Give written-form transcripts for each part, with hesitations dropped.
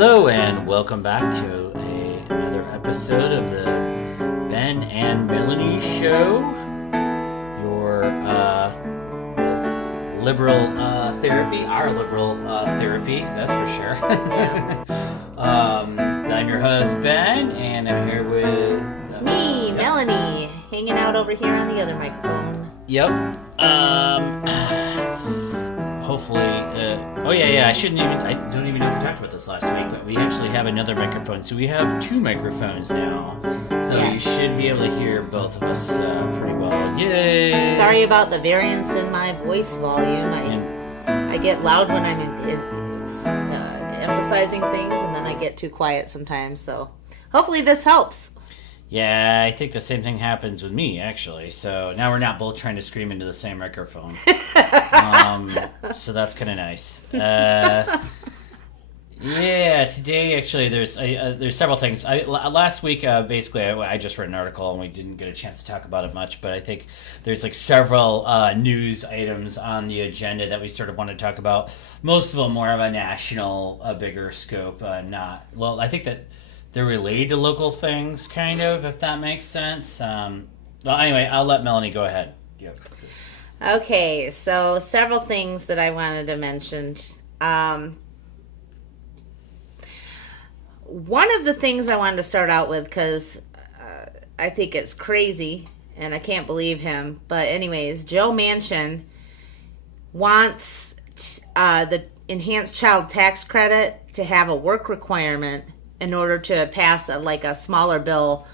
Hello and welcome back to another episode of the Ben and Melanie Show, your liberal therapy, our liberal therapy, that's for sure. I'm your host Ben, and I'm here with me, Melanie, hanging out over here on the other microphone. Yep. Hopefully, I don't even know if we talked about this last week, but we actually have another microphone. So we have two microphones now. So You should be able to hear both of us pretty well. Yay! Sorry about the variance in my voice volume. I get loud when I'm emphasizing things, and then I get too quiet sometimes. So hopefully this helps. Yeah, I think the same thing happens with me, actually. So now we're not both trying to scream into the same microphone. So that's kind of nice. Yeah, today, actually, there's several things. Last week, basically, I just read an article, and we didn't get a chance to talk about it much, but I think there's several news items on the agenda that we sort of want to talk about. Most of them more of a national, bigger scope. I think that they're related to local things, kind of, if that makes sense. Well, anyway, I'll let Melanie go ahead. Yep. Okay, so several things that I wanted to mention. One of the things I wanted to start out with, because I think it's crazy, and I can't believe him, but anyways, Joe Manchin wants the enhanced child tax credit to have a work requirement in order to pass a smaller bill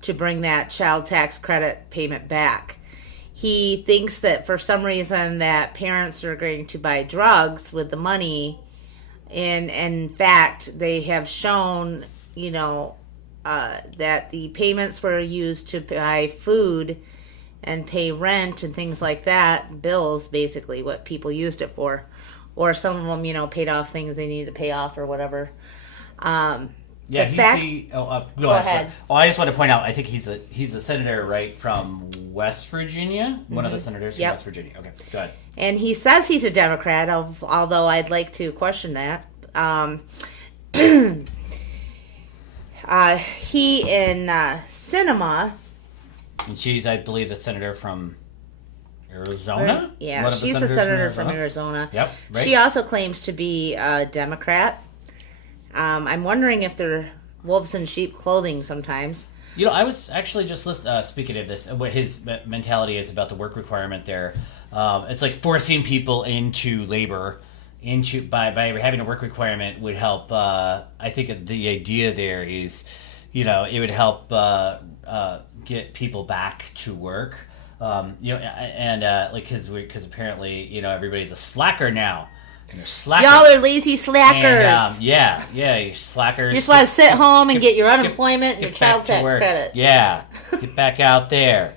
to bring that child tax credit payment back. He thinks that for some reason that parents are going to buy drugs with the money, and in fact they have shown, that the payments were used to buy food and pay rent and things like that, bills, basically what people used it for, or some of them, paid off things they needed to pay off or whatever. Yeah, go ahead. Oh, I just want to point out, I think he's a senator, right, from West Virginia? One of the senators from West Virginia. Okay, go ahead. And he says he's a Democrat, although I'd like to question that. He in Sinema. And she's, I believe, the senator from Arizona? Yeah, she's a senator from Arizona. Yep, right. She also claims to be a Democrat. I'm wondering if they're wolves in sheep clothing sometimes. I was actually just speaking of this, what his mentality is about the work requirement there. It's like forcing people into labor, by having a work requirement would help. I think the idea there is, it would help get people back to work. Because apparently, everybody's a slacker now. Y'all are lazy slackers. And, you slackers. You just want to sit home and get your unemployment and your child tax credit. Yeah, get back out there.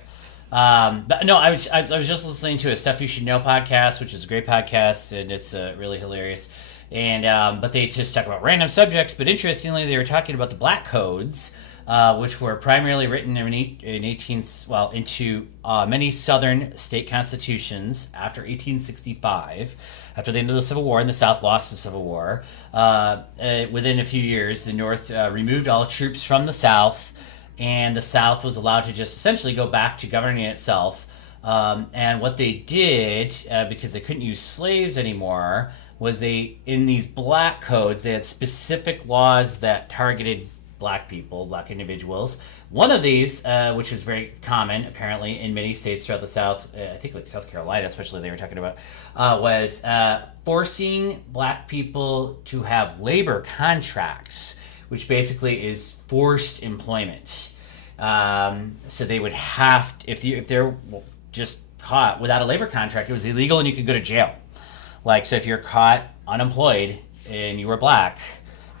But no, I was just listening to a Stuff You Should Know podcast, which is a great podcast, and it's really hilarious. And but they just talk about random subjects. But interestingly, they were talking about the black codes, which were primarily written into many southern state constitutions after 1865. After the end of the Civil War, and the South lost the Civil War, within a few years, the North removed all troops from the South, and the South was allowed to just essentially go back to governing itself. And what they did, because they couldn't use slaves anymore, was in these black codes, they had specific laws that targeted black people, black individuals. One of these, which was very common apparently in many states throughout the South, I think South Carolina especially they were talking about, was forcing black people to have labor contracts, which basically is forced employment. So they would have to, if they're just caught without a labor contract, it was illegal and you could go to jail. So if you're caught unemployed and you were black,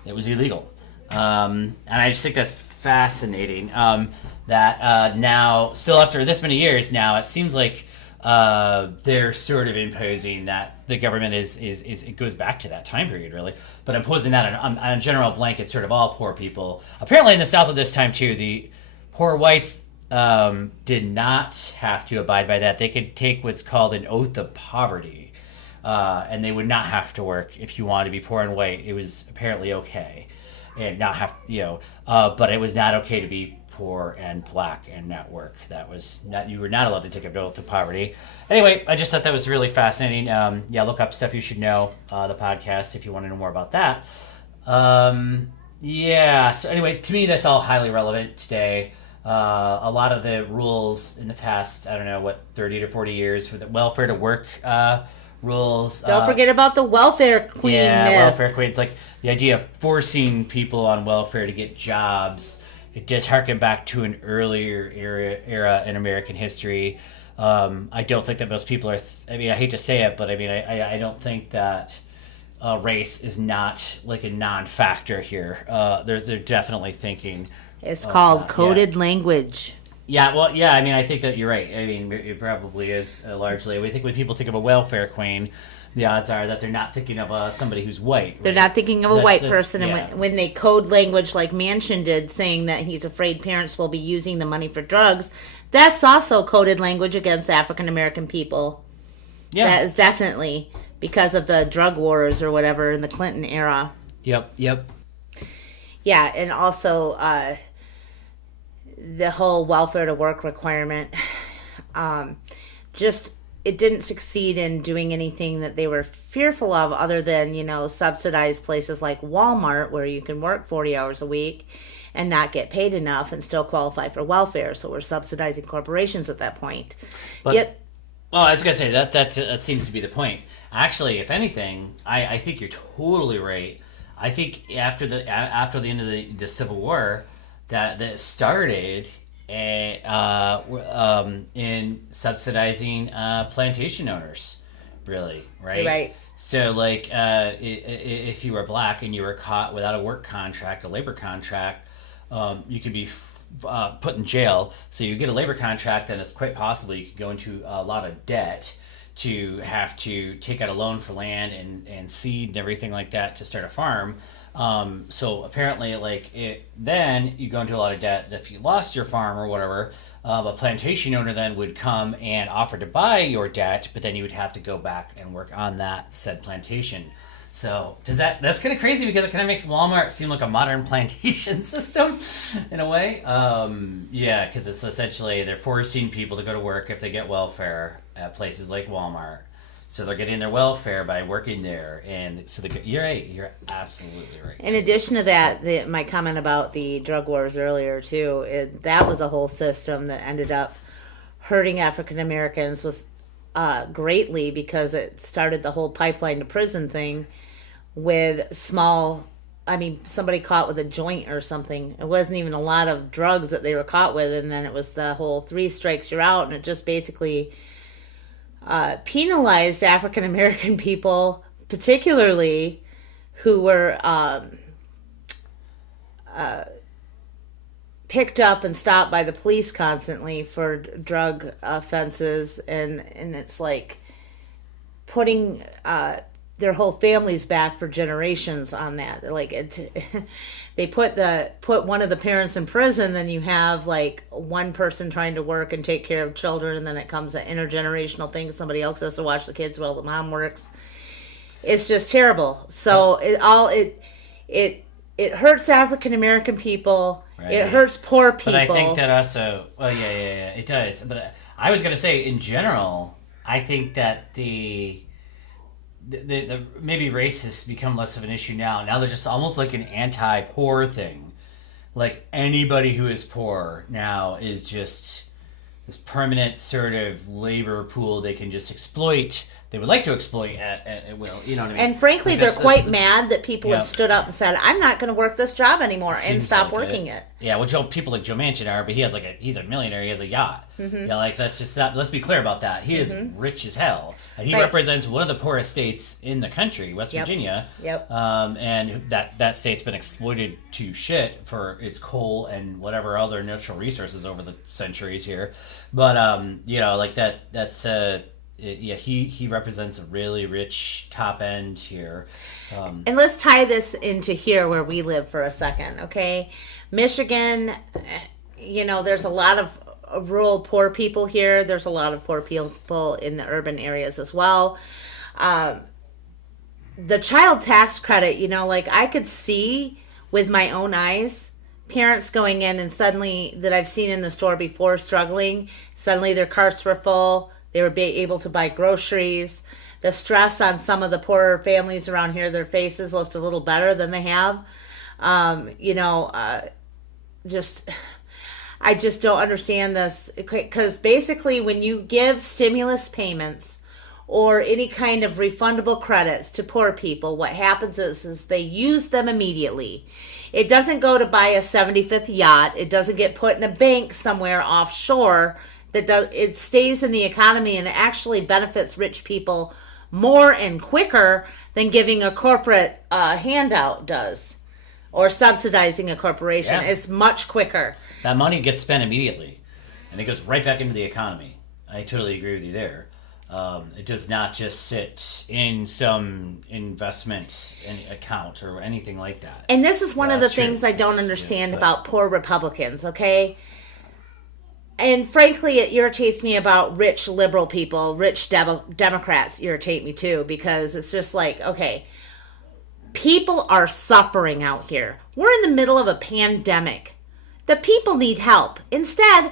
it was illegal. And I just think that's fascinating, that now, still after this many years now, it seems like they're sort of imposing that the government is it goes back to that time period, really, but imposing that on a general blanket, sort of all poor people. Apparently in the South at this time, too, the poor whites did not have to abide by that. They could take what's called an oath of poverty. and they would not have to work if you wanted to be poor and white. It was apparently okay, and not have but it was not okay to be poor and black and not work. That was not, you were not allowed to take a bill to poverty. Anyway, I just thought that was really fascinating. Look up Stuff You Should Know, the podcast, if you want to know more about that. So anyway, to me, that's all highly relevant today. A lot of the rules in the past, 30 to 40 years for the welfare to work rules. Don't forget about the welfare queen myth. Welfare queens, like the idea of forcing people on welfare to get jobs. It does harken back to an earlier era in American history. I don't think that most people are. I hate to say it, but I don't think that race is not like a non-factor here. They're definitely thinking. It's called coded language. Yeah, I think that you're right. It probably is largely. We think when people think of a welfare queen, the odds are that they're not thinking of somebody who's white. Right? They're not thinking of a white person. And when they code language like Manchin did, saying that he's afraid parents will be using the money for drugs, that's also coded language against African American people. Yeah. That is definitely because of the drug wars or whatever in the Clinton era. Yep. Yeah, and also the whole welfare to work requirement. It didn't succeed in doing anything that they were fearful of other than, subsidized places like Walmart where you can work 40 hours a week and not get paid enough and still qualify for welfare. So we're subsidizing corporations at that point. I was going to say, that seems to be the point. Actually, if anything, I think you're totally right. I think after the end of the Civil War, that started in subsidizing plantation owners, really, right? Right. So, if you were black and you were caught without a work contract, a labor contract, you could be put in jail. So you get a labor contract, then it's quite possible you could go into a lot of debt to have to take out a loan for land and seed and everything like that to start a farm. So apparently, then you go into a lot of debt. If you lost your farm or whatever, a plantation owner then would come and offer to buy your debt, but then you would have to go back and work on that said plantation. So that's kind of crazy because it kind of makes Walmart seem like a modern plantation system in a way. Because it's essentially they're forcing people to go to work if they get welfare at places like Walmart. So they're getting their welfare by working there, and so you're right. You're absolutely right. In addition to that, my comment about the drug wars earlier too, that was a whole system that ended up hurting African Americans greatly because it started the whole pipeline to prison thing with somebody caught with a joint or something. It wasn't even a lot of drugs that they were caught with, and then it was the whole 3 strikes you're out, and it just basically penalized African American people, particularly who were picked up and stopped by the police constantly for drug offenses, and it's like putting their whole families back for generations on that. They put one of the parents in prison, then you have one person trying to work and take care of children, and then it comes an intergenerational thing. Somebody else has to watch the kids while the mom works. It's just terrible. So it hurts African American people. Right. It hurts poor people. But I think that also, it does. But I was going to say, in general, I think that the maybe race has become less of an issue now. Now they're just almost like an anti-poor thing. Like anybody who is poor now is just this permanent sort of labor pool they can just exploit. They would like to exploit at will. You know what I mean? And frankly, they're quite mad that people have stood up and said, "I'm not going to work this job anymore," and stop working it. Yeah, well, people like Joe Manchin are, but he's a millionaire. He has a yacht. Mm-hmm. That's just that. Let's be clear about that. He is rich as hell, and he represents one of the poorest states in the country, West Virginia. Yep. And that state's been exploited to shit for its coal and whatever other natural resources over the centuries here. But that's. He represents a really rich top end here. And let's tie this into here where we live for a second, okay? Michigan, there's a lot of rural poor people here. There's a lot of poor people in the urban areas as well. The child tax credit, like I could see with my own eyes parents going in and suddenly, that I've seen in the store before, struggling, suddenly their carts were full, they were able to buy groceries. The stress on some of the poorer families around here, their faces looked a little better than they have. Just I just don't understand this, because basically when you give stimulus payments or any kind of refundable credits to poor people, what happens is they use them immediately. It doesn't go to buy a 75th yacht. It doesn't get put in a bank somewhere offshore. It stays in the economy, and it actually benefits rich people more and quicker than giving a corporate handout does, or subsidizing a corporation. Yeah. It's much quicker. That money gets spent immediately, and it goes right back into the economy. I totally agree with you there. It does not just sit in some investment account or anything like that. And this is one of the That's true. things I don't understand but- about poor Republicans, okay? And frankly, it irritates me about rich liberal people. Rich Democrats irritate me too, because it's just like, okay, people are suffering out here. We're in the middle of a pandemic. The people need help. Instead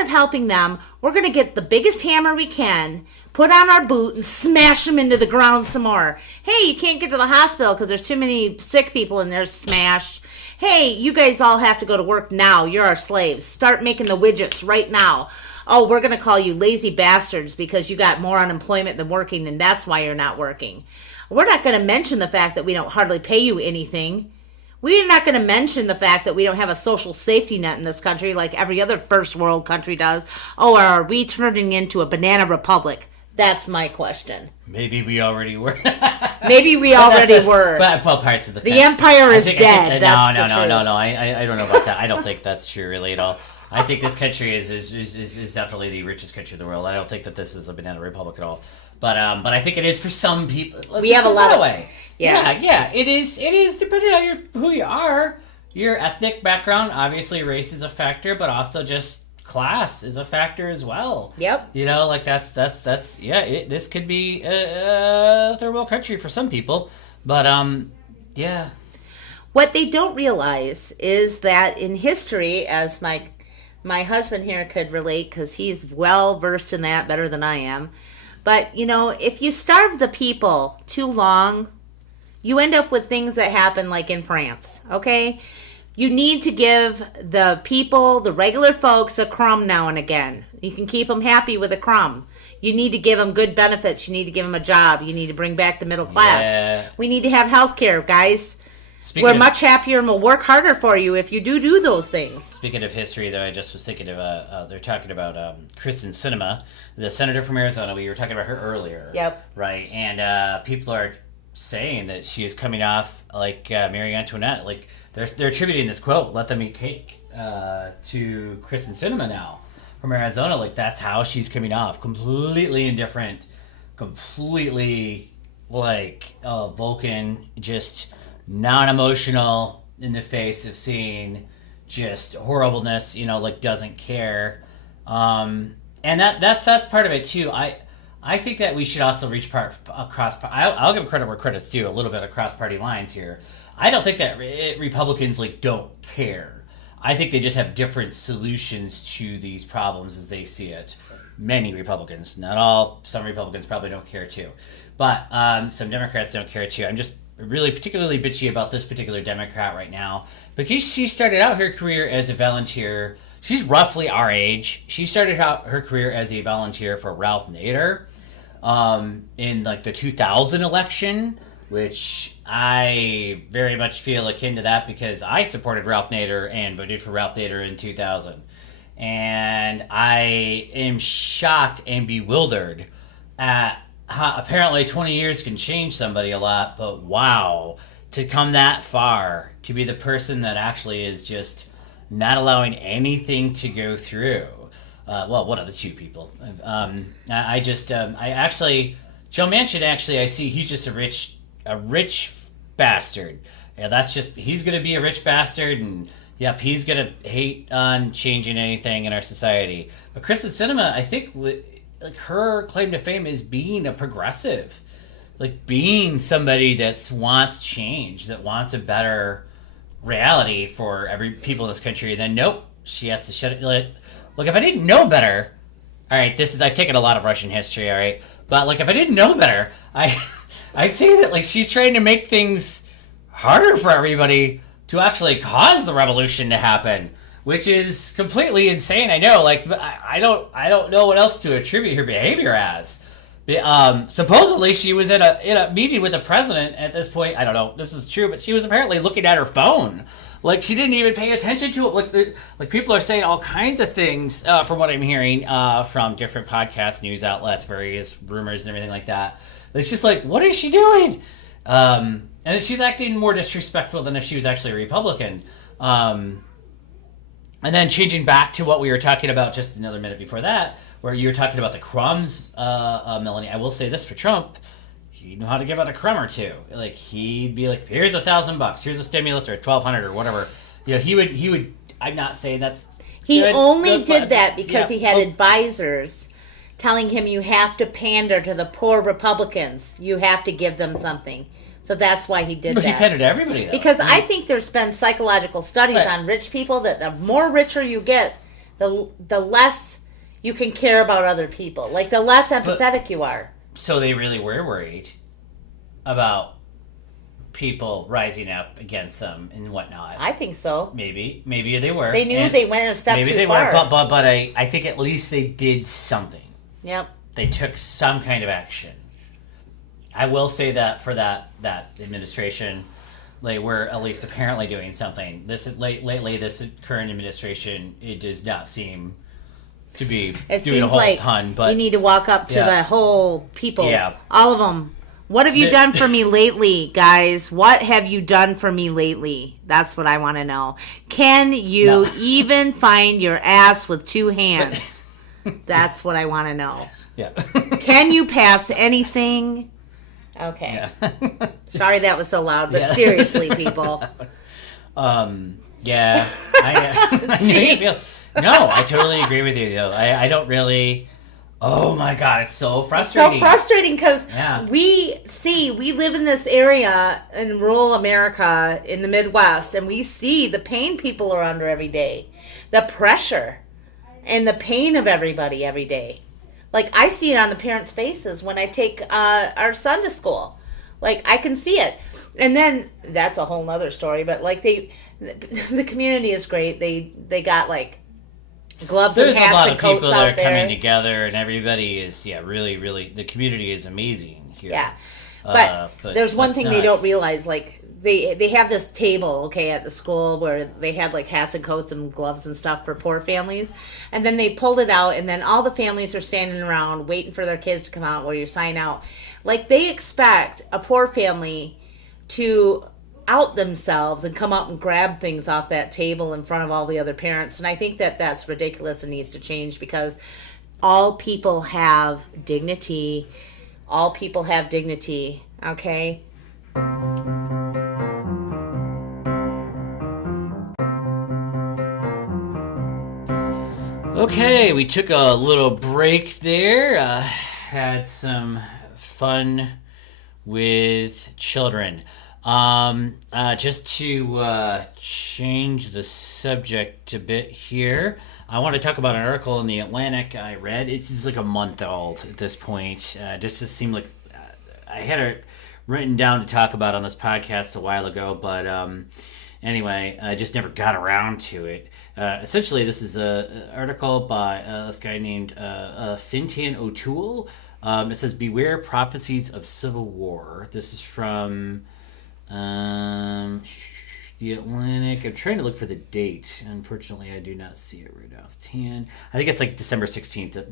of helping them, we're going to get the biggest hammer we can, put on our boot, and smash them into the ground some more. Hey, you can't get to the hospital because there's too many sick people in there. Smash. Hey, you guys all have to go to work now. You're our slaves. Start making the widgets right now. Oh, we're going to call you lazy bastards because you got more unemployment than working, and that's why you're not working. We're not going to mention the fact that we don't hardly pay you anything. We're not going to mention the fact that we don't have a social safety net in this country like every other first world country does. Oh, are we turning into a banana republic? That's my question. Maybe we already were. Maybe we already were. But parts of the The empire is dead. No. I I don't know about that. I don't think that's true really at all. I think this country is definitely the richest country in the world. I don't think that this is a banana republic at all. But I think it is for some people. We have a lot of way. Yeah. It is depending on who you are, your ethnic background. Obviously, race is a factor, but also just class is a factor as well. Yep. Like that's this could be a third world country for some people, but yeah. What they don't realize is that in history, as my husband here could relate, because he's well versed in that, better than I am. But, if you starve the people too long, you end up with things that happen like in France, okay? You need to give the people, the regular folks, a crumb now and again. You can keep them happy with a crumb. You need to give them good benefits. You need to give them a job. You need to bring back the middle class. Yeah. We need to have health care, guys. We're much happier and we'll work harder for you if you do those things. Speaking of history, though, I just was thinking of, they're talking about Kristen Sinema, the senator from Arizona. We were talking about her earlier. Yep. Right, and people are saying that she is coming off like Marie Antoinette. Like, they're attributing this quote, "Let them eat cake," to Kristen Sinema now from Arizona. Like, that's how she's coming off. Completely indifferent, completely, Vulcan, just non-emotional in the face of seeing just horribleness, doesn't care. And that's part of it too. I think that we should also reach across. I'll give credit where credit's due, a little bit across party lines here. I don't think that Republicans don't care. I think they just have different solutions to these problems as they see it. Many Republicans, not all. Some Republicans probably don't care too, but some Democrats don't care too. I'm just really particularly bitchy about this particular Democrat right now because she started out her career as a volunteer. She's roughly our age. She started out her career as a volunteer for Ralph Nader in the 2000 election, which I very much feel akin to that because I supported Ralph Nader and voted for Ralph Nader in 2000. And I am shocked and bewildered at apparently 20 years can change somebody a lot, but wow, to come that far, to be the person that actually is just not allowing anything to go through. One of the two people. Joe Manchin, actually, I see he's just a rich bastard. Yeah, he's going to be a rich bastard, and yep, he's going to hate on changing anything in our society. But Kristen Sinema, I think, her claim to fame is being a progressive. like being somebody that wants change, that wants a better reality for every people in this country, then nope, she has to shut it. Like, look, if I didn't know better, all right, I've taken a lot of Russian history, all right, but like if I didn't know better, I'd say that like she's trying to make things harder for everybody to actually cause the revolution to happen, which is completely insane. I know, like I don't know what else to attribute her behavior as. Supposedly she was in a meeting with the president at this point. I don't know if this is true, but she was apparently looking at her phone. Like she didn't even pay attention to it. Like people are saying all kinds of things from what I'm hearing from different podcasts, news outlets, various rumors and everything like that. It's just like, what is she doing? And she's acting more disrespectful than if she was actually a Republican. And then changing back to what we were talking about just another minute before that, where you were talking about the crumbs, Melanie. I will say this for Trump. He knew how to give out a crumb or two. Like, he'd be like, here's $1,000, here's a stimulus, or $1,200 or whatever. You know, he would, I'm not saying that's He good, only good, did but, that because he had Oh, advisors telling him you have to pander to the poor Republicans. You have to give them something. So that's why he did but that. he pandered to everybody, though. Because I think there's been psychological studies Right. on rich people that the more richer you get, the less you can care about other people. Like the less empathetic you are. So they really were worried about people rising up against them and whatnot. I think so. Maybe they were. They knew And they went a step maybe too they far. were, but I think at least they did something. Yep. They took some kind of action. I will say that for that administration, they were at least apparently doing something. Lately, this current administration, it does not seem to be It doing a seems whole like ton. But you need to walk up to Yeah. the whole people. Yeah. All of them. What have you The- done for me lately, guys? What have you done for me lately? That's what I want to know. Can you No. even find your ass with two hands? That's what I want to know. yeah, Can you pass anything? Okay. yeah. Sorry that was so loud, but Yeah. seriously, people. Yeah, I know you feel. No, I totally agree with you. Though I don't really. Oh my god, it's so frustrating. So frustrating because Yeah. we live in this area in rural America in the Midwest, and we see the pain people are under every day, the pressure and the pain of everybody every day. Like I see it on the parents' faces when I take our son to school. Like I can see it, and then that's a whole nother story. But like the community is great. They got like gloves There's and a hats lot and of coats people that out are there. coming together, and everybody is really the community is amazing here. Yeah, but there's one let's thing they not- don't realize. Like they have this table, okay, at the school where they had like hats and coats and gloves and stuff for poor families, and then they pulled it out, and then all the families are standing around waiting for their kids to come out where you sign out. Like they expect a poor family to out themselves and come up and grab things off that table in front of all the other parents, and I think that that's ridiculous and needs to change because all people have dignity. All people have dignity, okay? Okay, we took a little break there. Had some fun with children. Just to change the subject a bit here, I want to talk about an article in the Atlantic I read. It's like a month old at this point. Just seemed like I had it written down to talk about on this podcast a while ago, but anyway, I just never got around to it. Essentially, this is an article by this guy named Fintan O'Toole. It says, "Beware prophecies of civil war." This is from the Atlantic. I'm trying to look for the date. Unfortunately, I do not see it right offhand. I think it's like December 16th at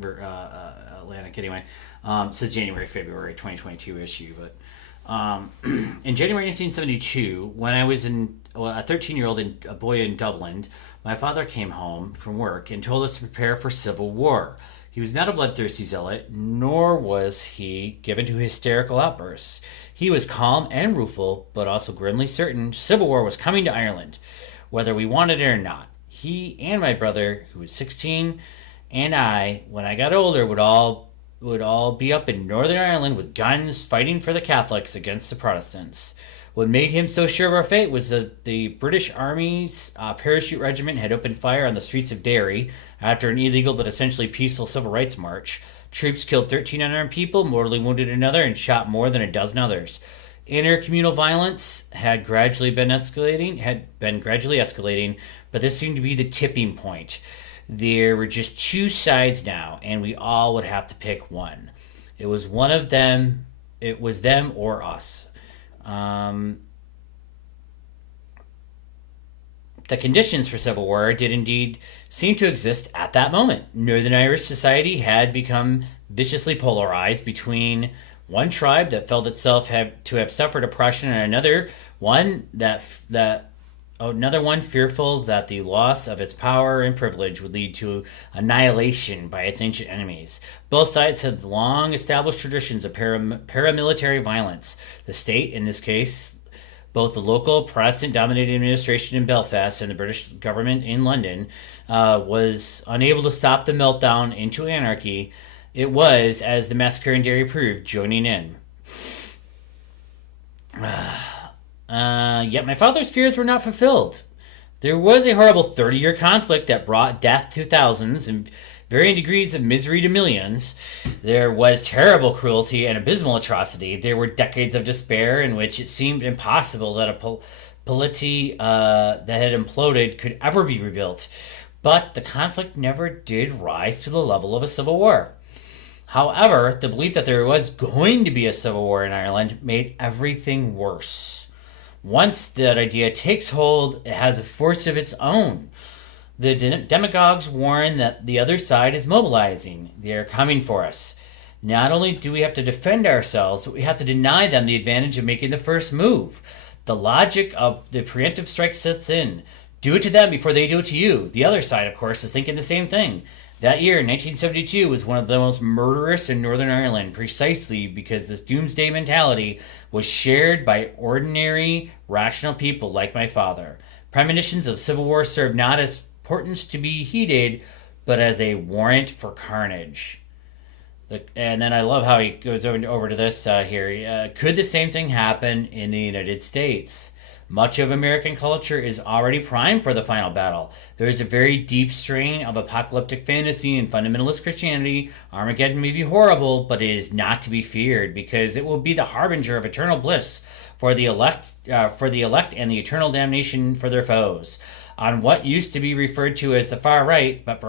Atlantic anyway. It says January, February 2022 issue. But in January 1972, when I was a 13-year-old boy in Dublin, my father came home from work and told us to prepare for civil war. He was not a bloodthirsty zealot, nor was he given to hysterical outbursts. He was calm and rueful, but also grimly certain civil war was coming to Ireland, whether we wanted it or not. He and my brother, who was 16, and I, when I got older, would would all be up in Northern Ireland with guns fighting for the Catholics against the Protestants. What made him so sure of our fate was that the British Army's parachute regiment had opened fire on the streets of Derry after an illegal but essentially peaceful civil rights march. Troops killed 13 unarmed people, mortally wounded another, and shot more than a dozen others. Intercommunal violence had been gradually escalating, but this seemed to be the tipping point. There were just two sides now, and we all would have to pick one. It was one of them. It was them or us. The conditions for civil war did indeed seem to exist at that moment. Northern Irish society had become viciously polarized between one tribe that felt itself to have suffered oppression and another one fearful that the loss of its power and privilege would lead to annihilation by its ancient enemies. Both sides had long established traditions of paramilitary violence. The state, in this case, both the local Protestant-dominated administration in Belfast and the British government in London, was unable to stop the meltdown into anarchy. It was, as the massacre in Derry proved, joining in. Yet my father's fears were not fulfilled. There was a horrible 30-year conflict that brought death to thousands and varying degrees of misery to millions. There was terrible cruelty and abysmal atrocity. There were decades of despair in which it seemed impossible that a polity that had imploded could ever be rebuilt. But the conflict never did rise to the level of a civil war. However, the belief that there was going to be a civil war in Ireland made everything worse. Once that idea takes hold, it has a force of its own. The demagogues warn that the other side is mobilizing. They are coming for us. Not only do we have to defend ourselves, but we have to deny them the advantage of making the first move. The logic of the preemptive strike sets in. Do it to them before they do it to you. The other side, of course, is thinking the same thing. That year, 1972, was one of the most murderous in Northern Ireland, precisely because this doomsday mentality was shared by ordinary, rational people like my father. Premonitions of civil war served not as importance to be heeded, but as a warrant for carnage. And then I love how he goes over to this here. Could the same thing happen in the United States? Much of American culture is already primed for the final battle. There is a very deep strain of apocalyptic fantasy and fundamentalist Christianity. Armageddon may be horrible, but it is not to be feared because it will be the harbinger of eternal bliss for the elect and the eternal damnation for their foes. On what used to be referred to as the far right, but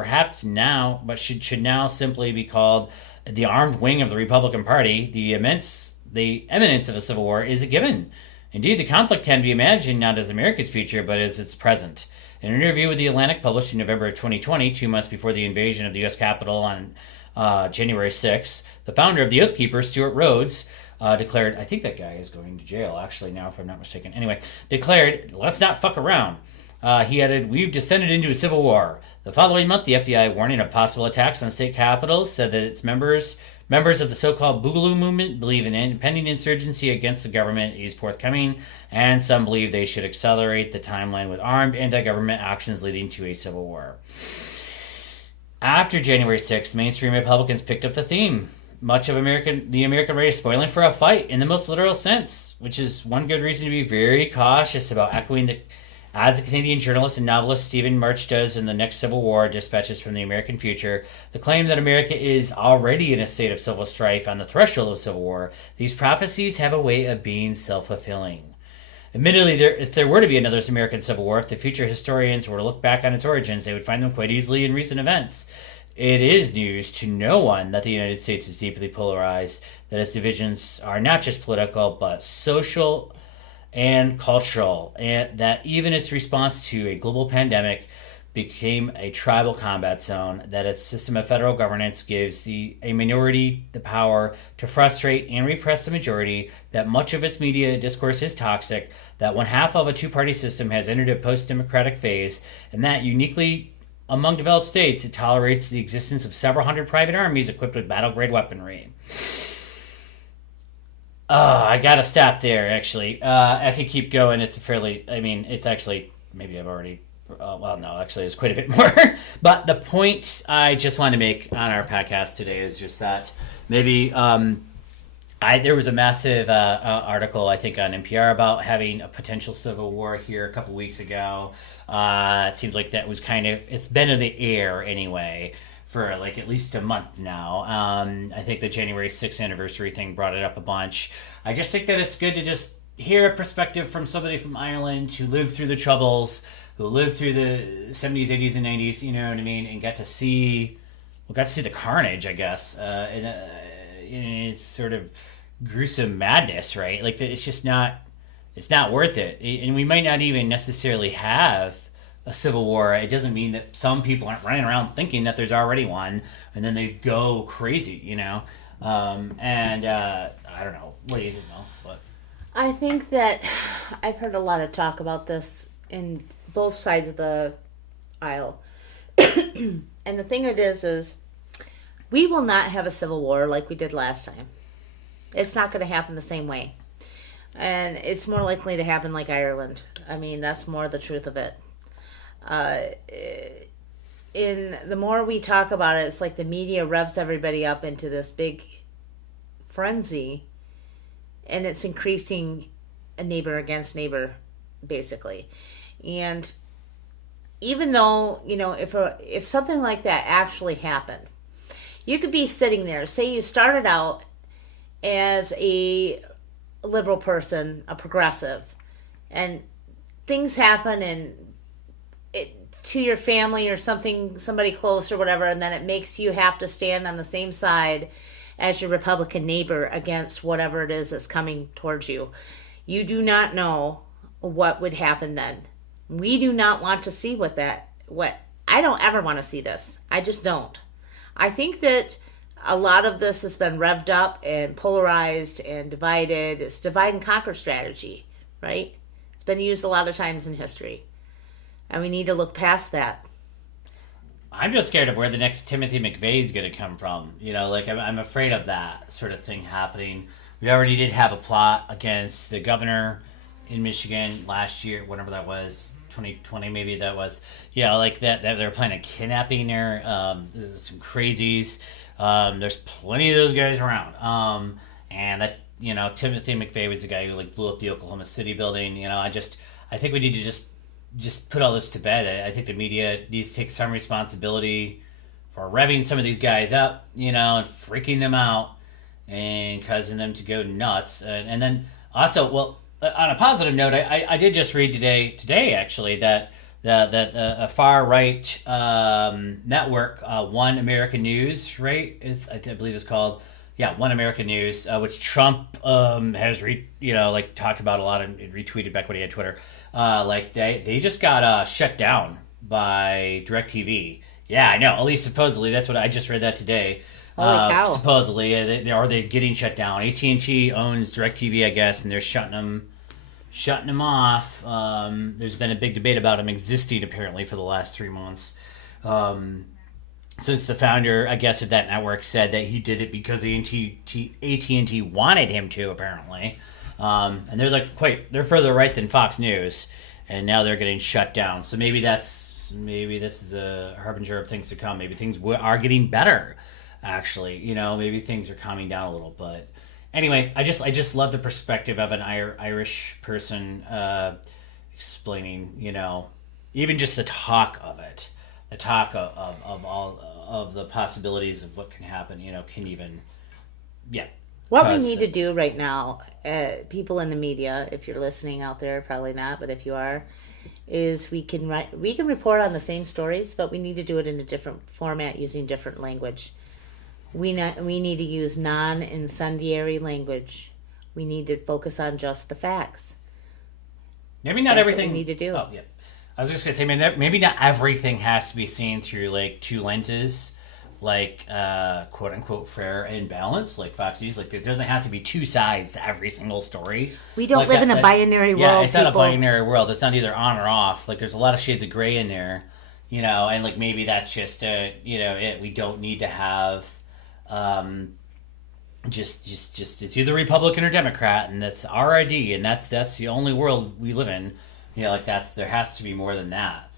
should now simply be called the armed wing of the Republican Party, the imminence of a civil war is a given. Indeed, the conflict can be imagined not as America's future, but as its present. In an interview with The Atlantic published in November of 2020, 2 months before the invasion of the U.S. Capitol on January 6th, the founder of the Oath Keepers, Stuart Rhodes, declared, I think that guy is going to jail, actually, now, if I'm not mistaken. Anyway, declared, let's not fuck around. He added, we've descended into a civil war. The following month, the FBI, warning of possible attacks on state capitals, said that its members of the so-called Boogaloo movement believe an impending insurgency against the government is forthcoming, and some believe they should accelerate the timeline with armed anti-government actions leading to a civil war. After January 6th, mainstream Republicans picked up the theme. Much of the American right is spoiling for a fight in the most literal sense, which is one good reason to be very cautious about echoing as the Canadian journalist and novelist Stephen March does in the Next Civil War, Dispatches from the American Future, the claim that America is already in a state of civil strife on the threshold of civil war. These prophecies have a way of being self-fulfilling. Admittedly, if there were to be another American Civil War, if the future historians were to look back on its origins, they would find them quite easily in recent events. It is news to no one that the United States is deeply polarized, that its divisions are not just political, but social and cultural, and that even its response to a global pandemic became a tribal combat zone, that its system of federal governance gives a minority the power to frustrate and repress the majority, that much of its media discourse is toxic, that one half of a two-party system has entered a post-democratic phase, and that uniquely among developed states, it tolerates the existence of several hundred private armies equipped with battle-grade weaponry. I gotta stop there, actually. I could keep going. It's actually, maybe I've already Well, no, actually, it's quite a bit more. But the point I just wanted to make on our podcast today is just that maybe there was a massive article, I think, on NPR about having a potential civil war here a couple weeks ago. It seems like that was it's been in the air anyway for like at least a month now. I think the January 6th anniversary thing brought it up a bunch. I just think that it's good to just hear a perspective from somebody from Ireland who lived through the Troubles, who lived through the 70s, 80s, and 90s, you know what I mean, and got to see the carnage, I guess, in its sort of gruesome madness, right? Like, it's not worth it. And we might not even necessarily have a civil war. It doesn't mean that some people aren't running around thinking that there's already one, and then they go crazy, you know? I don't know. What do you think, Mel? What? I think that I've heard a lot of talk about this in both sides of the aisle. And the thing it is we will not have a civil war like we did last time. It's not going to happen the same way. And it's more likely to happen like Ireland. I mean, that's more the truth of it. The more we talk about it, it's like the media revs everybody up into this big frenzy, and it's increasing a neighbor against neighbor, basically. And even though, you know, if something like that actually happened, you could be sitting there, say you started out as a liberal person, a progressive, and things happen and to your family or somebody close or whatever, and then it makes you have to stand on the same side as your Republican neighbor against whatever it is that's coming towards you. You do not know what would happen then. We do not want to see I don't ever want to see this. I just don't. I think that a lot of this has been revved up and polarized and divided. It's divide and conquer strategy, right? It's been used a lot of times in history. And we need to look past that. I'm just scared of where the next Timothy McVeigh is going to come from. You know, like, I'm afraid of that sort of thing happening. We already did have a plot against the governor in Michigan last year, whenever that was, 2020 maybe that was. Yeah, like that they were planning a kidnapping there. There's some crazies. There's plenty of those guys around. And that, you know, Timothy McVeigh was the guy who like blew up the Oklahoma City building. You know, I think we need to just put all this to bed. I think the media needs to take some responsibility for revving some of these guys up, you know, and freaking them out and causing them to go nuts. And then also, well, on a positive note, I did just read today actually, that a far right network, One American News, right? I believe it's called. Yeah, One American News, which Trump has talked about a lot and retweeted back when he had Twitter. They just got shut down by DirecTV. Yeah, I know. At least supposedly, that's what I just read that today. Holy cow. Supposedly, they're getting shut down. AT&T owns DirecTV, I guess, and they're shutting them off. There's been a big debate about them existing apparently for the last 3 months. Since the founder, I guess, of that network said that he did it because AT&T wanted him to, apparently. And they're further right than Fox News, and now they're getting shut down. So maybe this is a harbinger of things to come. Maybe things are getting better, actually. You know, maybe things are calming down a little. But anyway, I just love the perspective of an Irish person explaining, you know, even just the talk of it. The talk of all of the possibilities of what can happen, you know, can even, yeah. What we need to do right now, people in the media, if you're listening out there, probably not, but if you are, is we can report on the same stories, but we need to do it in a different format using different language. We need to use non-incendiary language. We need to focus on just the facts. Maybe not everything. What we need to do. Oh, yeah. I was just going to say, maybe not everything has to be seen through, like, two lenses, like, quote-unquote fair and balanced, like Fox News. Like, there doesn't have to be two sides to every single story. We don't live in a binary world, Yeah, it's not a binary world. It's not either on or off. Like, there's a lot of shades of gray in there, you know, and, like, maybe that's just, we don't need to have, just it's either Republican or Democrat, and that's our ID, and that's the only world we live in. You know, like there has to be more than that.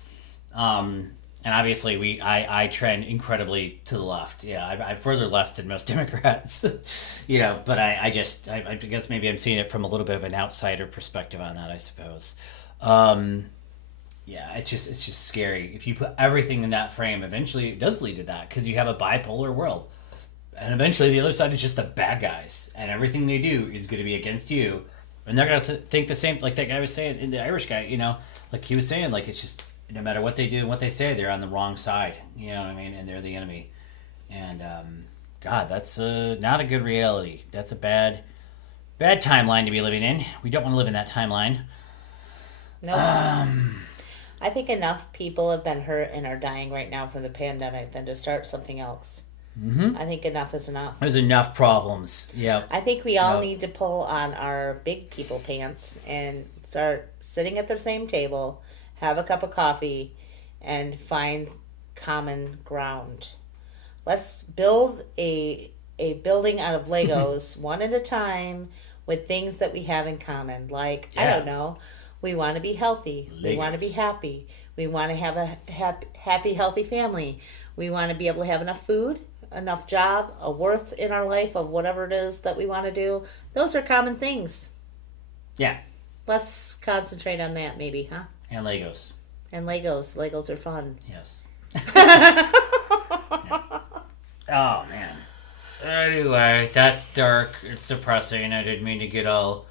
And obviously, I trend incredibly to the left. Yeah, I'm further left than most Democrats, But I guess maybe I'm seeing it from a little bit of an outsider perspective on that, I suppose. Yeah, it's just scary. If you put everything in that frame, eventually it does lead to that because you have a bipolar world, and eventually the other side is just the bad guys, and everything they do is going to be against you, and they're going to think the same. Like that guy was saying, in the Irish guy, like he was saying, like it's just no matter what they do and what they say, they're on the wrong side. You know what I mean? And they're the enemy. And God, that's not a good reality. That's a bad timeline to be living in. We don't want to live in that timeline. No. I think enough people have been hurt and are dying right now from the pandemic than to start something else. I think enough is enough. There's enough problems. Yeah. I think we all need to pull on our big people pants and start sitting at the same table, have a cup of coffee, and find common ground. Let's build a building out of Legos one at a time with things that we have in common. Like, I don't know, we want to be healthy. Legos. We want to be happy. We want to have a happy, healthy family. We want to be able to have enough food, enough job, a worth in our life of whatever it is that we want to do. Those are common things. Yeah. Let's concentrate on that maybe, huh? And Legos. And Legos. Legos are fun. Yes. Yeah. Oh, man. Anyway, that's dark. It's depressing. I didn't mean to get all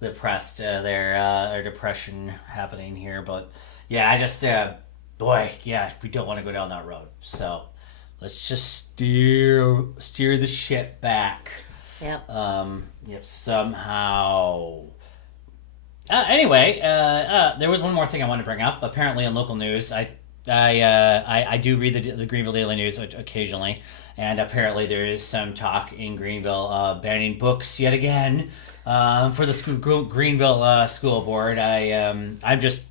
depressed there, or depression happening here. But, yeah, I just, we don't want to go down that road. So, let's just steer the ship back. Yep. Somehow. Anyway, there was one more thing I wanted to bring up. Apparently, in local news, I do read the Greenville Daily News occasionally, and apparently there is some talk in Greenville banning books yet again for the Greenville school board. I'm just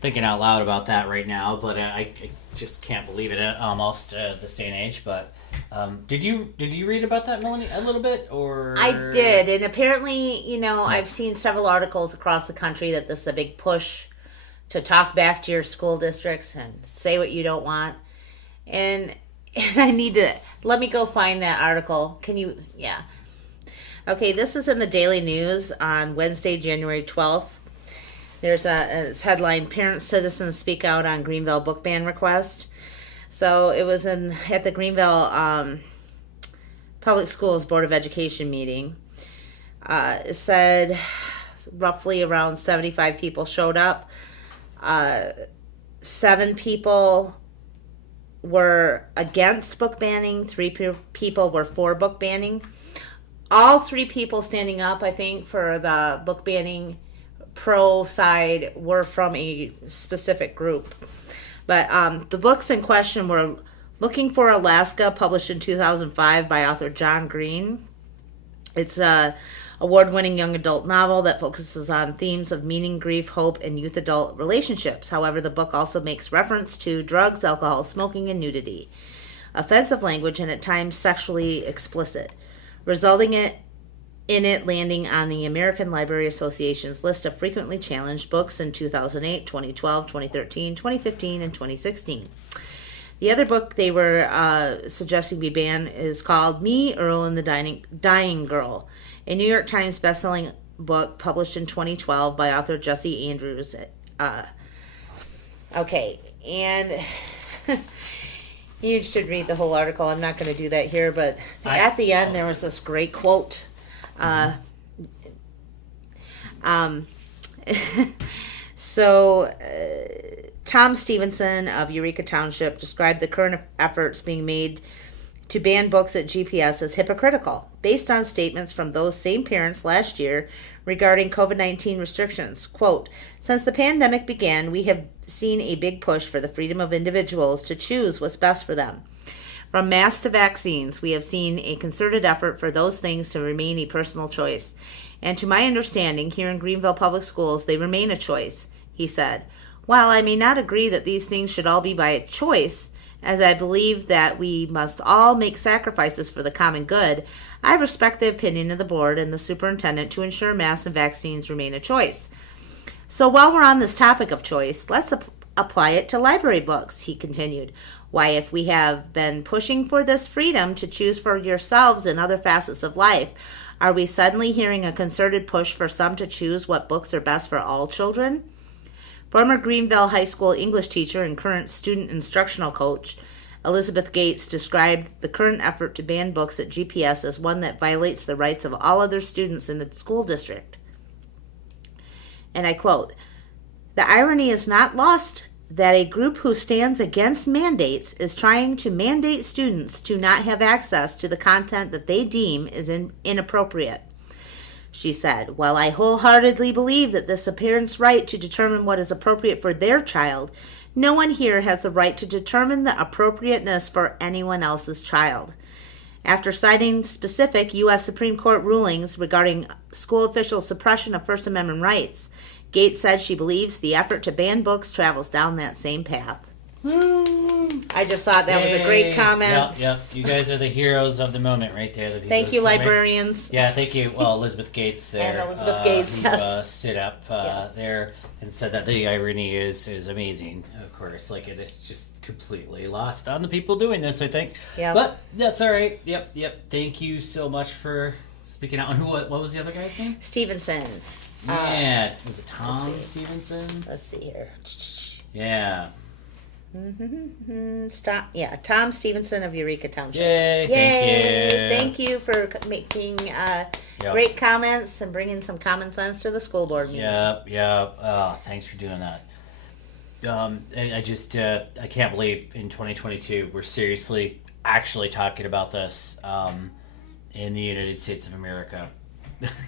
thinking out loud about that right now, but I just can't believe it almost this day and age. But did you read about that, Melanie, a little bit? Or I did, and apparently, I've seen several articles across the country that this is a big push to talk back to your school districts and say what you don't want. And I need to, let me go find that article. Can you, yeah. Okay, this is in the Daily News on Wednesday, January 12th. There's it's headline, Parents, Citizens Speak Out on Greenville Book Ban Request. So it was at the Greenville Public Schools Board of Education meeting. It said roughly around 75 people showed up. 7 people were against book banning. 3 people were for book banning. All 3 people standing up, I think, for the book banning pro side were from a specific group. But the books in question were Looking for Alaska, published in 2005 by author John Green. It's a award-winning young adult novel that focuses on themes of meaning, grief, hope, and youth-adult relationships. However, the book also makes reference to drugs, alcohol, smoking, and nudity. Offensive language and at times sexually explicit, resulting in it landing on the American Library Association's list of frequently challenged books in 2008, 2012, 2013, 2015, and 2016. The other book they were suggesting be banned is called Me, Earl, and the Dying Girl, a New York Times bestselling book published in 2012 by author Jesse Andrews. Okay, and you should read the whole article. I'm not going to do that here, but at the end there was this great quote. Tom Stevenson of Eureka Township described the current efforts being made to ban books at GPS as hypocritical, based on statements from those same parents last year regarding COVID-19 restrictions. Quote, since the pandemic began, we have seen a big push for the freedom of individuals to choose what's best for them. From masks to vaccines, we have seen a concerted effort for those things to remain a personal choice. And to my understanding, here in Greenville Public Schools, they remain a choice, he said. While I may not agree that these things should all be by choice, as I believe that we must all make sacrifices for the common good, I respect the opinion of the board and the superintendent to ensure masks and vaccines remain a choice. So while we're on this topic of choice, let's apply it to library books, he continued. Why, if we have been pushing for this freedom to choose for yourselves in other facets of life, are we suddenly hearing a concerted push for some to choose what books are best for all children? Former Greenville High School English teacher and current student instructional coach Elizabeth Gates described the current effort to ban books at GPS as one that violates the rights of all other students in the school district. And I quote, "The irony is not lost that a group who stands against mandates is trying to mandate students to not have access to the content that they deem is inappropriate," she said. "While I wholeheartedly believe that this parent's right to determine what is appropriate for their child, no one here has the right to determine the appropriateness for anyone else's child." After citing specific U.S. Supreme Court rulings regarding school official suppression of First Amendment rights, Gates said she believes the effort to ban books travels down that same path. I just thought that was a great comment. Yep. You guys are the heroes of the moment right there. Thank you, librarians. Yeah, thank you. Well, Elizabeth Gates there. And Elizabeth Gates, who, stood up there and said that the irony is amazing, of course. Like, it is just completely lost on the people doing this, I think. Yeah. But that's all right. Yep. Thank you so much for speaking out. And what was the other guy's name? Stevenson. Yeah. Was it Tom Stevenson? Let's see here. Yeah. Tom Stevenson of Eureka Township. Yay! Thank you for making great comments and bringing some common sense to the school board meeting. Yep. Oh, thanks for doing that. I can't believe in 2022 we're seriously actually talking about this in the United States of America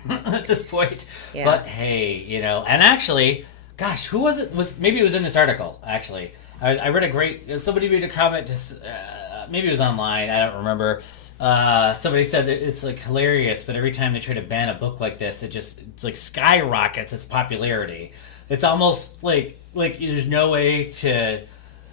at this point. Yeah. But hey, and actually, gosh, who was it? Maybe it was in this article, actually. I read somebody made a comment, maybe it was online, I don't remember. Somebody said that it's like hilarious, but every time they try to ban a book like this, it's like skyrockets its popularity. It's almost like there's no way to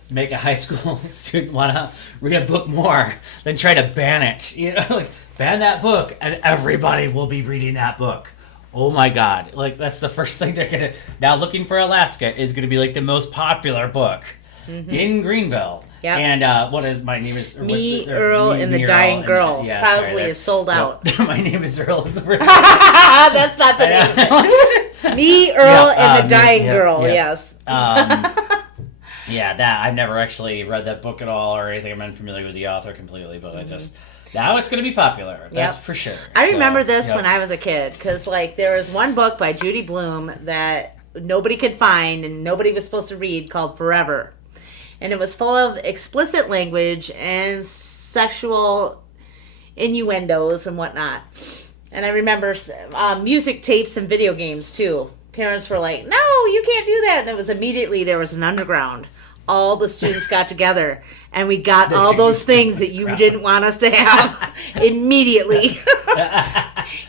make a high school student want to read a book more than try to ban it. Like, ban that book and everybody will be reading that book. Oh my God. Like, that's the first thing they're going to... Now, Looking for Alaska is going to be like the most popular book in Greenville. Yep. And what is... My name is... Me, Earl, and the Dying Girl. Probably is sold out. My name is Earl. That's not the name. Me, Earl, and the Dying Girl. Yes. That I've never actually read that book at all or anything. I'm unfamiliar with the author completely, but I just... Now it's going to be popular. That's for sure. I remember this when I was a kid, because there was one book by Judy Blume that nobody could find and nobody was supposed to read called Forever. And it was full of explicit language and sexual innuendos and whatnot. And I remember music tapes and video games, too. Parents were like, no, you can't do that. And it was immediately, there was an underground. All the students got together and we got all those things that you didn't want us to have immediately.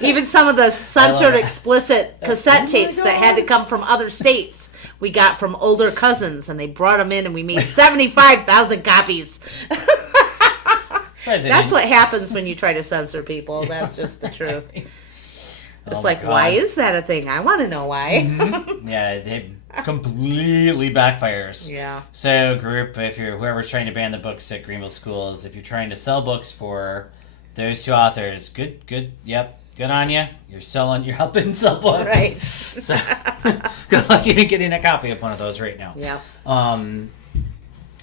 Even some of the censored explicit cassette tapes that had to come from other states we got from older cousins, and they brought them in and we made 75,000 copies. That's what happens when you try to censor people. That's just the truth. It's why is that a thing? I want to know why. Yeah, it completely backfires. Yeah. So, group, if you're whoever's trying to ban the books at Greenville schools, if you're trying to sell books for those two authors, good, good on you. You're helping sell books. Right. So, good luck even getting a copy of one of those right now. Yeah. I'm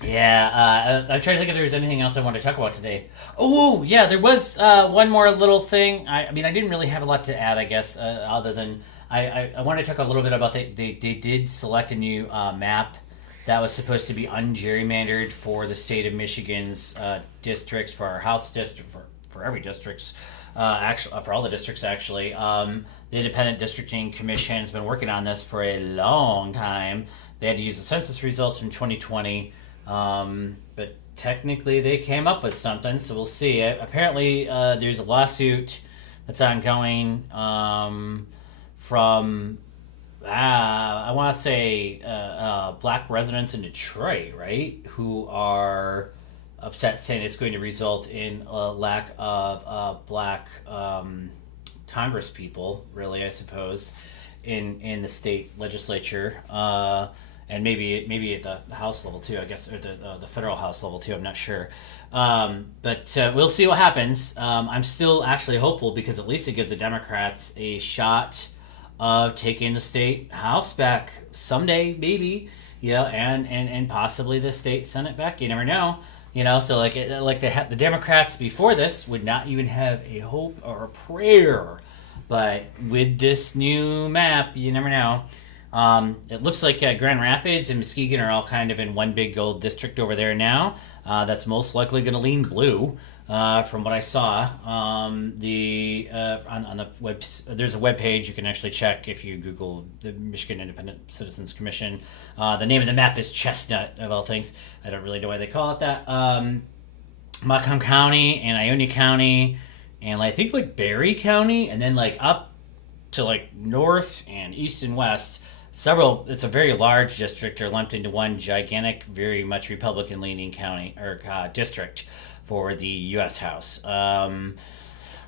trying to think if there was anything else I wanted to talk about today. Oh, yeah, there was one more little thing. I didn't really have a lot to add, I guess, other than I wanted to talk a little bit about they did select a new map that was supposed to be ungerrymandered for the state of Michigan's districts, for our House district, for every districts, actually, for all the districts, actually. The Independent Districting Commission has been working on this for a long time. They had to use the census results from 2020. But technically they came up with something, so we'll see. Apparently, there's a lawsuit that's ongoing from, I want to say, black residents in Detroit, right? Who are upset, saying it's going to result in a lack of black Congress people, really, I suppose, in the state legislature. and maybe at the House level too. I guess, or the federal House level too. I'm not sure, but we'll see what happens. I'm still actually hopeful because at least it gives the Democrats a shot of taking the state House back someday, maybe. And possibly the state Senate back. You never know. So the Democrats before this would not even have a hope or a prayer, but with this new map, you never know. It looks like Grand Rapids and Muskegon are all kind of in one big old district over there now. That's most likely going to lean blue, from what I saw. On the web, there's a web page you can actually check if you Google the Michigan Independent Citizens Commission. The name of the map is Chestnut, of all things. I don't really know why they call it that. Macomb County and Ionia County, and I think Berry County, and then up to north and east and west. It's a very large district, are lumped into one gigantic, very much Republican-leaning county or district for the U.S. House.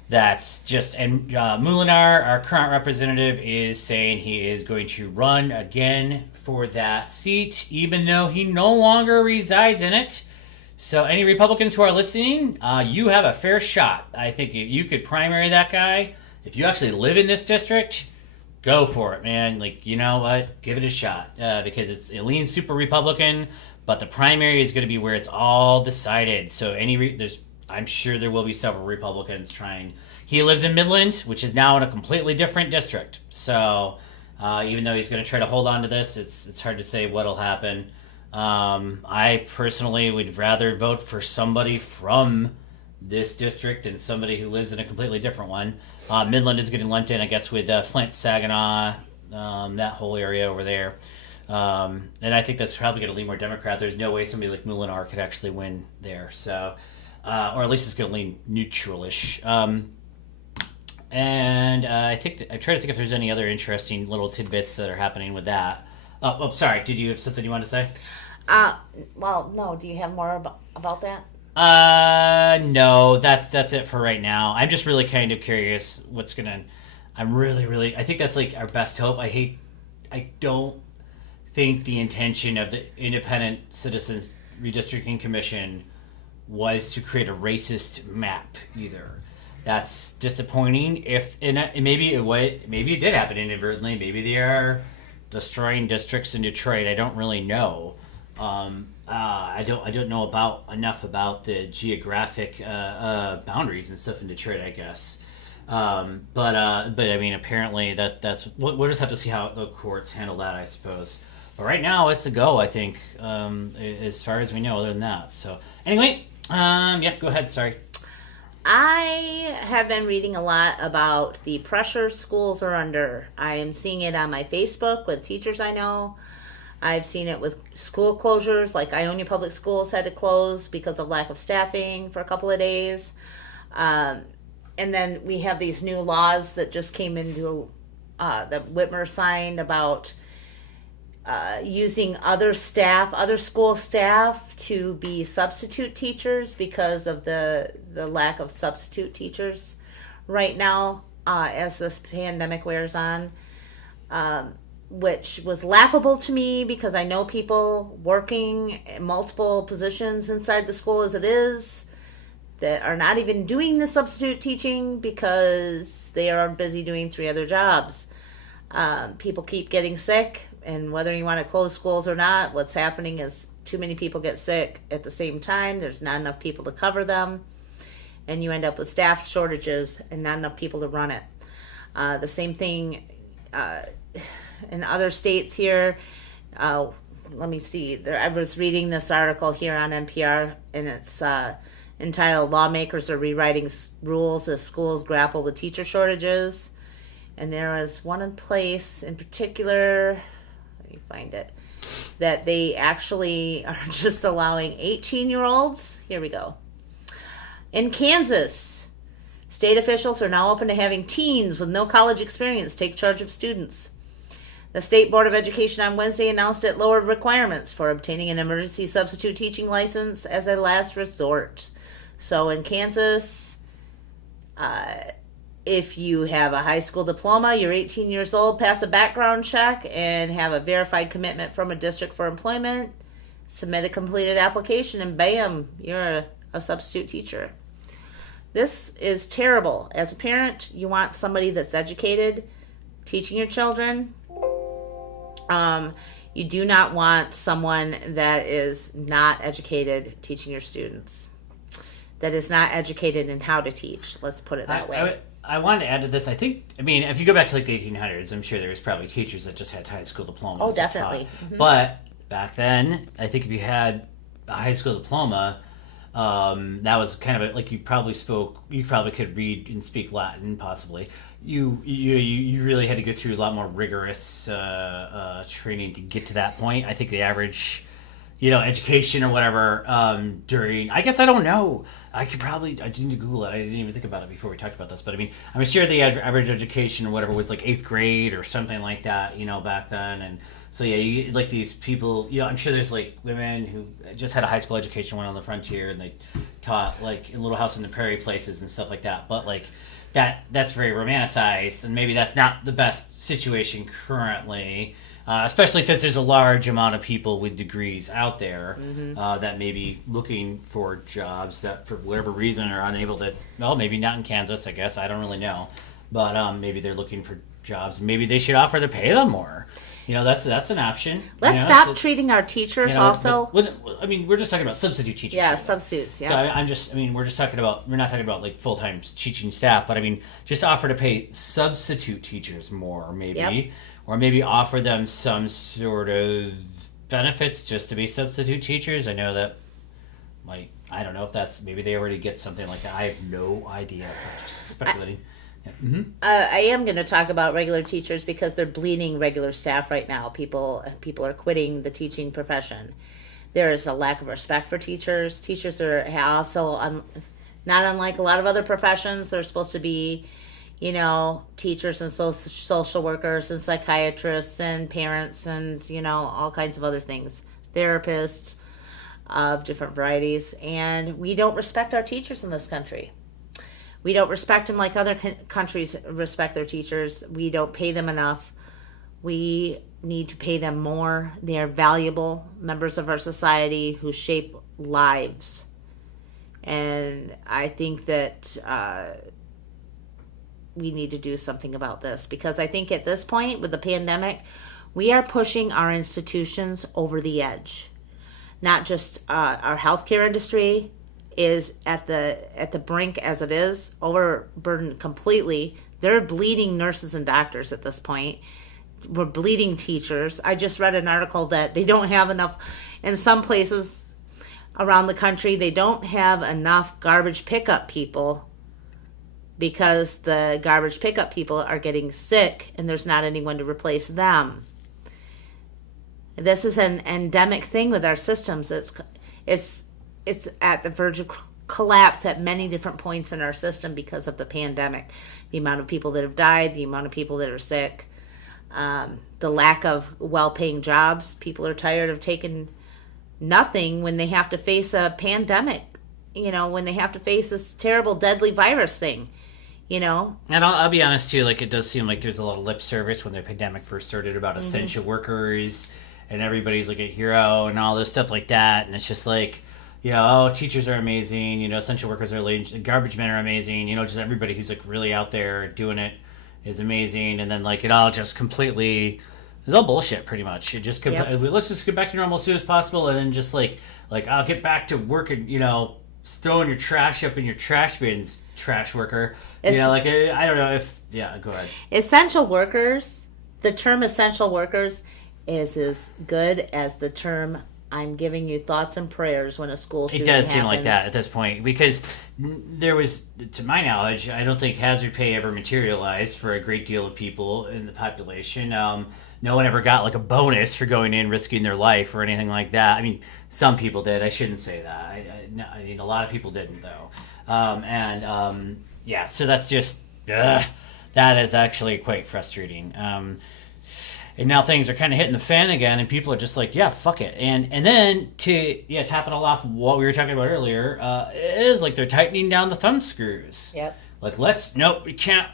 That's just, and Molinar, our current representative, is saying he is going to run again for that seat, even though he no longer resides in it. So any Republicans who are listening, you have a fair shot. I think you could primary that guy. If you actually live in this district, go for it, man. You know what? Give it a shot, because it leans super Republican, but the primary is going to be where it's all decided. So I'm sure there will be several Republicans trying. He lives in Midland, which is now in a completely different district. So even though he's going to try to hold on to this, it's hard to say what'll happen. I personally would rather vote for somebody from this district and somebody who lives in a completely different one. Midland is getting lumped in, I guess, with Flint, Saginaw, that whole area over there. And I think that's probably going to lean more Democrat. There's no way somebody like Molinar could actually win there. So, or at least it's going to lean neutral-ish. And I try to think if there's any other interesting little tidbits that are happening with that. Oh, sorry. Did you have something you wanted to say? Well, no. Do you have more about that? No, that's it for right now. I'm just really kind of curious I'm really, I think that's our best hope. I don't think the intention of the Independent Citizens Redistricting Commission was to create a racist map either. That's disappointing. Maybe it did happen inadvertently. Maybe they are destroying districts in Detroit. I don't really know. I don't know enough about the geographic boundaries and stuff in Detroit, I guess. But I mean, apparently that's we'll just have to see how the courts handle that, I suppose. But right now, it's a go, I think, as far as we know. Other than that, so anyway, yeah, go ahead. Sorry. I have been reading a lot about the pressure schools are under. I am seeing it on my Facebook with teachers I know. I've seen it with school closures, like Ionia Public Schools had to close because of lack of staffing for a couple of days. And then we have these new laws that just came into, that Whitmer signed about using other school staff to be substitute teachers because of the lack of substitute teachers right now as this pandemic wears on. Which was laughable to me because I know people working in multiple positions inside the school as it is that are not even doing the substitute teaching because they are busy doing 3 other jobs. People keep getting sick, and whether you want to close schools or not, what's happening is too many people get sick at the same time. There's not enough people to cover them, and you end up with staff shortages and not enough people to run it. The same thing in other states here. Let me see. I was reading this article here on NPR, and it's entitled "Lawmakers Are Rewriting Rules as Schools Grapple with Teacher Shortages." And there is one place in particular, let me find it, that they actually are just allowing 18-year-olds. Here we go. In Kansas, state officials are now open to having teens with no college experience take charge of students. The State Board of Education on Wednesday announced it lowered requirements for obtaining an emergency substitute teaching license as a last resort. So in Kansas, if you have a high school diploma, you're 18 years old, pass a background check, and have a verified commitment from a district for employment, submit a completed application, and bam, you're a substitute teacher. This is terrible. As a parent, you want somebody that's educated teaching your children. You do not want someone that is not educated teaching your students, that is not educated in how to teach. Let's put it that way. I wanted to add to this. I mean, if you go back to like the 1800s, I'm sure there was probably teachers that just had high school diplomas. Oh, definitely. Mm-hmm. But back then, I think if you had a high school diploma, that was kind of like you probably could read and speak Latin, possibly. You really had to go through a lot more rigorous training to get to that point. I think the average, education or whatever during, I guess I don't know. I didn't Google it. I didn't even think about it before we talked about this. But I mean, I'm sure the average education or whatever was like 8th grade or something like that, back then. And so yeah, you like these people, I'm sure there's like women who just had a high school education, went on the frontier, and they taught like in Little House on the Prairie places and stuff like that. But like that's very romanticized, and maybe that's not the best situation currently. Especially since there's a large amount of people with degrees out there that may be looking for jobs that for whatever reason are unable to, well, maybe not in Kansas, I guess, I don't really know, but maybe they're looking for jobs. Maybe they should offer to pay them more. That's an option. Let's stop treating our teachers also. I mean, we're just talking about substitute teachers. Yeah, substitutes. Yeah. So we're not talking about like full-time teaching staff, but I mean, just offer to pay substitute teachers more, maybe. Yep. Or maybe offer them some sort of benefits just to be substitute teachers. I know that, like, I don't know if that's, maybe they already get something like that. I have no idea. I'm just speculating. I am going to talk about regular teachers because they're bleeding regular staff right now. People are quitting the teaching profession. There is a lack of respect for teachers. Teachers are also, not unlike a lot of other professions, they're supposed to be teachers and social workers and psychiatrists and parents and, all kinds of other things. Therapists of different varieties. And we don't respect our teachers in this country. We don't respect them like other countries respect their teachers. We don't pay them enough. We need to pay them more. They are valuable members of our society who shape lives. And I think that we need to do something about this, because I think at this point with the pandemic, we are pushing our institutions over the edge. Not just our healthcare industry is at the brink as it is, overburdened completely. They're bleeding nurses and doctors at this point. We're bleeding teachers. I just read an article that they don't have enough, in some places around the country, they don't have enough garbage pickup people because the garbage pickup people are getting sick and there's not anyone to replace them. This is an endemic thing with our systems. It's at the verge of collapse at many different points in our system because of the pandemic. The amount of people that have died, the amount of people that are sick, the lack of well-paying jobs. People are tired of taking nothing when they have to face a pandemic, when they have to face this terrible, deadly virus thing. And I'll be honest too, like it does seem like there's a lot of lip service when the pandemic first started about essential workers and everybody's like a hero and all this stuff like that, and it's just like, teachers are amazing, essential workers are garbage men are amazing, just everybody who's like really out there doing it is amazing, and then like it all just completely is all bullshit pretty much. It just let's just get back to normal as soon as possible, and then just like I'll get back to working, throwing your trash up in your trash bins, trash worker. I don't know if... Yeah, go ahead. Essential workers, the term essential workers is as good as the term I'm giving you thoughts and prayers when a school shooting happens. It does seem like that at this point, because there was, to my knowledge, I don't think hazard pay ever materialized for a great deal of people in the population. No one ever got like a bonus for going in, risking their life or anything like that. I mean, some people did. I shouldn't say that. I mean, a lot of people didn't, though. Yeah, so that's just, that is actually quite frustrating. And now things are kind of hitting the fan again, and people are just like, yeah, fuck it. And then to top it all off, what we were talking about earlier, it is like they're tightening down the thumb screws. Yep. like, nope, we can't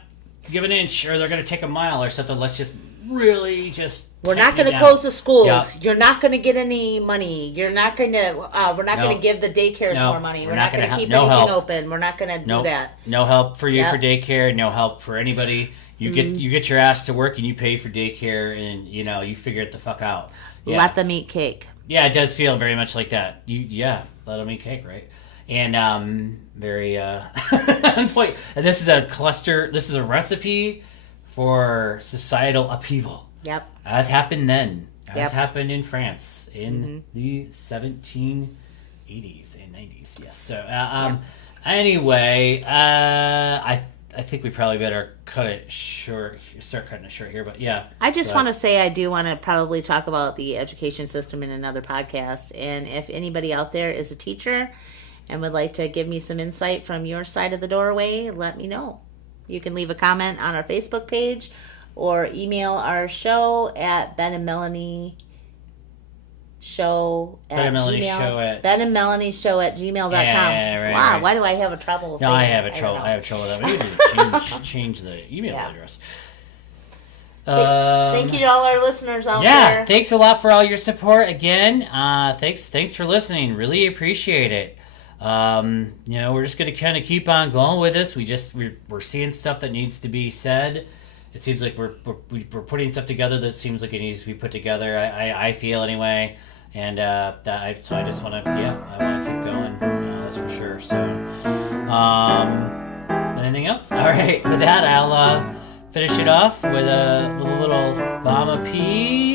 give an inch or they're going to take a mile or something. Let's just really just. We're not going to close the schools. Yep. You're not going to get any money. You're not going to. We're not going to give the daycares more money. We're not going to keep anything open. We're not going to do that. No help for you for daycare. No help for anybody. You get your ass to work and you pay for daycare and you figure it the fuck out. Yeah. Let them eat cake. Yeah, it does feel very much like that. Let them eat cake, right? And very on point. And this is a cluster. This is a recipe for societal upheaval. Yep. As happened then. As happened in France in the 1780s and 90s. Yes. So anyway, I think we probably better cut it short. Start cutting it short here, but yeah. I just want to say I do want to probably talk about the education system in another podcast. And if anybody out there is a teacher and would like to give me some insight from your side of the doorway, let me know. You can leave a comment on our Facebook page or email our show at Ben and Melanie Show at Ben and Melanie Show at gmail.com. Yeah, wow, why do I have trouble with that? No, I have trouble with that. We need to change the email address. Thank you to all our listeners out there. Yeah, thanks a lot for all your support again. Thanks for listening. Really appreciate it. We're just gonna kind of keep on going with this. We're seeing stuff that needs to be said. It seems like we're putting stuff together that seems like it needs to be put together. I feel anyway, and I just want to I want to keep going. That's for sure. So, anything else? All right, with that, I'll finish it off with a little Bama P.